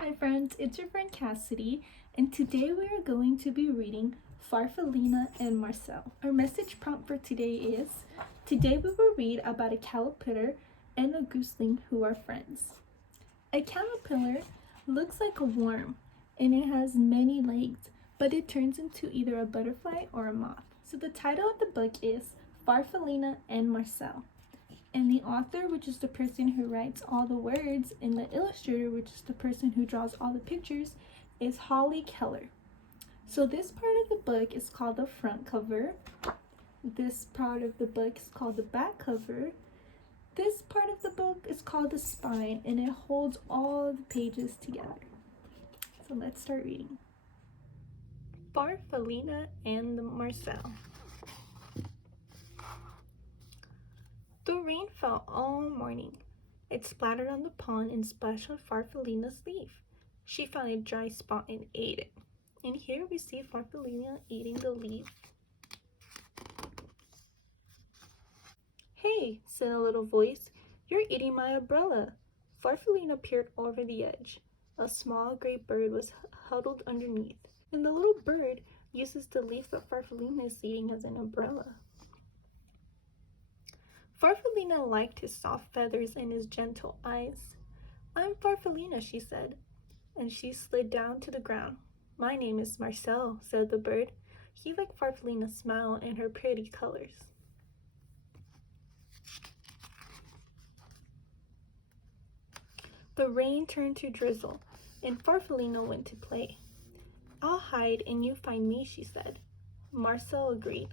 Hi friends, it's your friend Cassidy, and today we are going to be reading Farallina and Marcel. Our message prompt for today is, today we will read about a caterpillar and a gooseling who are friends. A caterpillar looks like a worm, and it has many legs, but it turns into either a butterfly or a moth. So the title of the book is Farallina and Marcel. And the author, which is the person who writes all the words, and the illustrator, which is the person who draws all the pictures, is Keller. So this part of the book is called the front cover. This part of the book is called the back cover. This part of the book is called the spine, and it holds all the pages together. So let's start reading. Farallina and Marcel. The rain fell all morning. It splattered on the pond and splashed on Farallina's leaf. She found a dry spot and ate it. And here we see Farallina eating the leaf. "Hey," said a little voice, "you're eating my umbrella." Farallina peered over the edge. A small gray bird was huddled underneath, and the little bird uses the leaf that Farallina is eating as an umbrella. Farallina liked his soft feathers and his gentle eyes. "I'm Farallina," she said, and she slid down to the ground. "My name is Marcel," said the bird. He liked Farallina's smile and her pretty colors. The rain turned to drizzle, and Farallina went to play. "I'll hide and you find me," she said. Marcel agreed.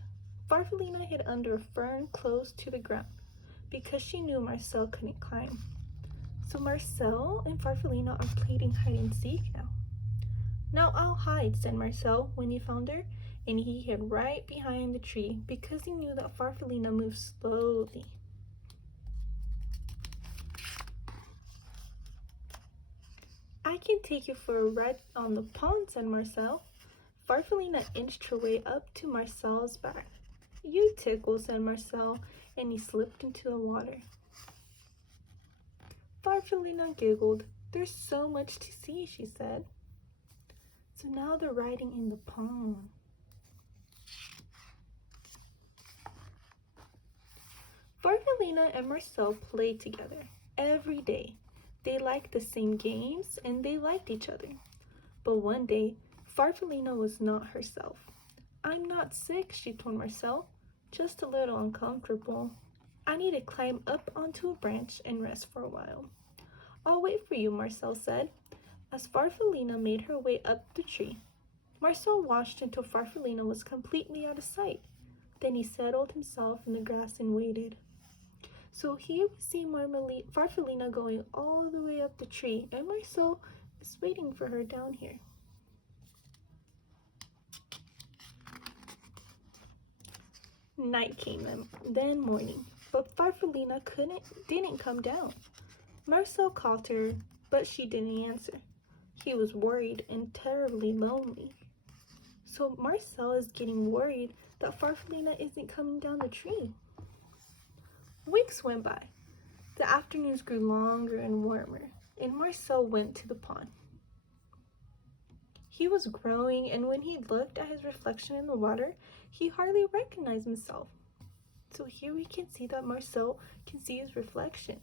Farallina hid under a fern close to the ground, because she knew Marcel couldn't climb. So Marcel and Farallina are playing hide and seek now. "Now I'll hide," said Marcel when he found her, and he hid right behind the tree because he knew that Farallina moved slowly. "I can take you for a ride on the pond," said Marcel. Farallina inched her way up to Marcel's back. "You tickle," said Marcel, and he slipped into the water. Farallina giggled. "There's so much to see," she said. So now they're riding in the pond. Farallina and Marcel played together every day. They liked the same games and they liked each other. But one day, Farallina was not herself. "I'm not sick," she told Marcel, "just a little uncomfortable. I need to climb up onto a branch and rest for a while." "I'll wait for you," Marcel said, as Farallina made her way up the tree. Marcel watched until Farallina was completely out of sight. Then he settled himself in the grass and waited. So here we see Farallina going all the way up the tree, and Marcel is waiting for her down here. Night came, then morning, but Farallina didn't come down. Marcel called her, but she didn't answer. He was worried and terribly lonely. So Marcel is getting worried that Farallina isn't coming down the tree. Weeks went by. The afternoons grew longer and warmer, and Marcel went to the pond. He was growing, and when he looked at his reflection in the water, he hardly recognized himself. So here we can see that Marcel can see his reflection.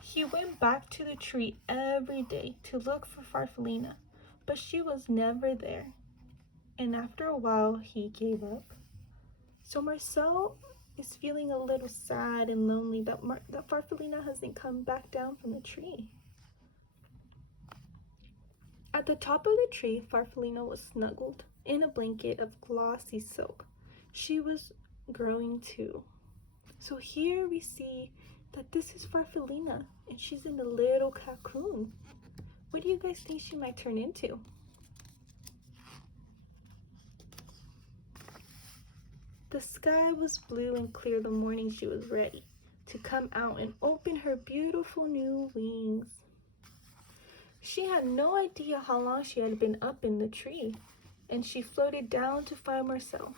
He went back to the tree every day to look for Farallina, but she was never there. And after a while, he gave up. So Marcel is feeling a little sad and lonely that Farallina hasn't come back down from the tree. At the top of the tree, Farallina was snuggled in a blanket of glossy silk. She was growing too. So here we see that this is Farallina, and she's in a little cocoon. What do you guys think she might turn into? The sky was blue and clear the morning she was ready to come out and open her beautiful new wings. She had no idea how long she had been up in the tree, and she floated down to find Marcel.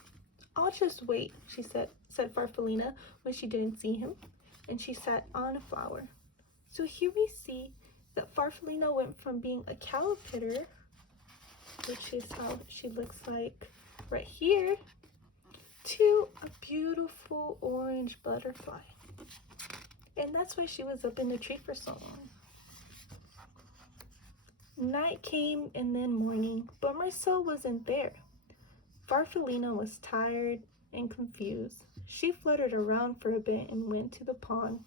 "I'll just wait," she said Farallina when she didn't see him. and she sat on a flower. So here we see that Farfallina went from being a caterpillar, which is how she looks like right here, to a beautiful orange butterfly. And that's why she was up in the tree for so long. Night came and then morning, but Marcel wasn't there. Farfallina was tired and confused. She fluttered around for a bit and went to the pond.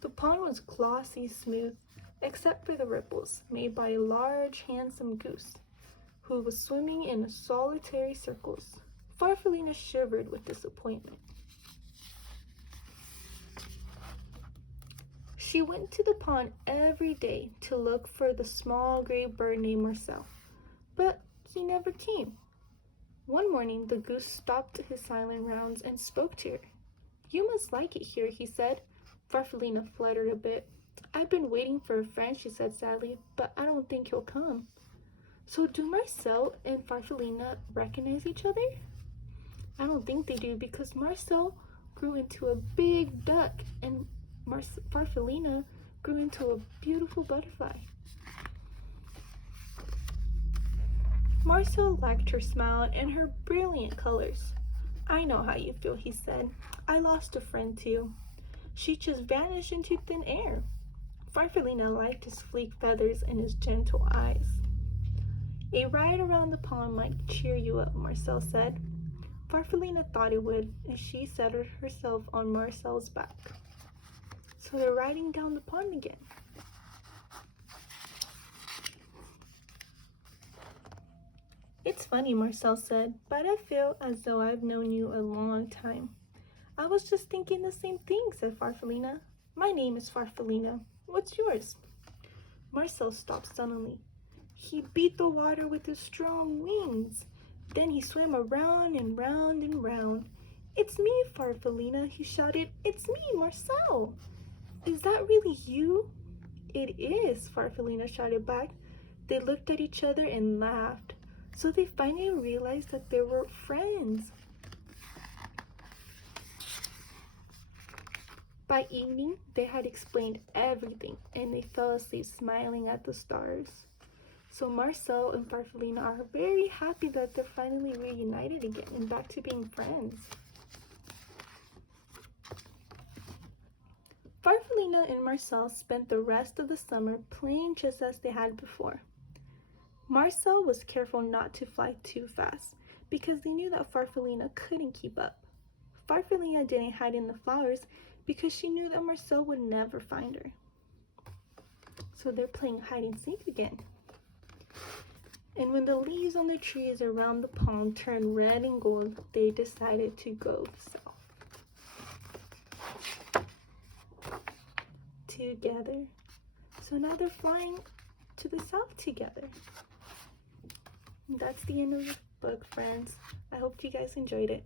The pond was glossy smooth, except for the ripples made by a large, handsome goose, who was swimming in solitary circles. Farfallina shivered with disappointment. She went to the pond every day to look for the small gray bird named Marcel, but he never came. One morning, the goose stopped his silent rounds and spoke to her. "You must like it here," he said. Farfallina fluttered a bit. "I've been waiting for a friend," she said sadly, "but I don't think he'll come." So do Marcel and Farfallina recognize each other? I don't think they do, because Marcel grew into a big duck and Farfallina grew into a beautiful butterfly. Marcel liked her smile and her brilliant colors. "I know how you feel," he said. "I lost a friend too. She just vanished into thin air." Farfallina liked his sleek feathers and his gentle eyes. "A ride around the pond might cheer you up," Marcel said. Farfallina thought it would, and she settled herself on Marcel's back. So they're riding down the pond again. "It's funny," Marcel said, "but I feel as though I've known you a long time." "I was just thinking the same thing," said Farfallina. "My name is Farfallina. What's yours?" Marcel stopped suddenly. He beat the water with his strong wings. Then he swam around and round and round. "It's me, Farfallina," he shouted. "It's me, Marcel." "Is that really you?" "It is," Farfallina shouted back. They looked at each other and laughed. So they finally realized that they were friends. By evening, they had explained everything, and they fell asleep smiling at the stars. So Marcel and Farfallina are very happy that they're finally reunited again and back to being friends. Farfallina and Marcel spent the rest of the summer playing just as they had before. Marcel was careful not to fly too fast because they knew that Farfallina couldn't keep up. Farfallina didn't hide in the flowers because she knew that Marcel would never find her. So they're playing hide and seek again. And when the leaves on the trees around the pond turned red and gold, they decided to go south. Together. So now they're flying to the south together. And that's the end of the book, friends. I hope you guys enjoyed it.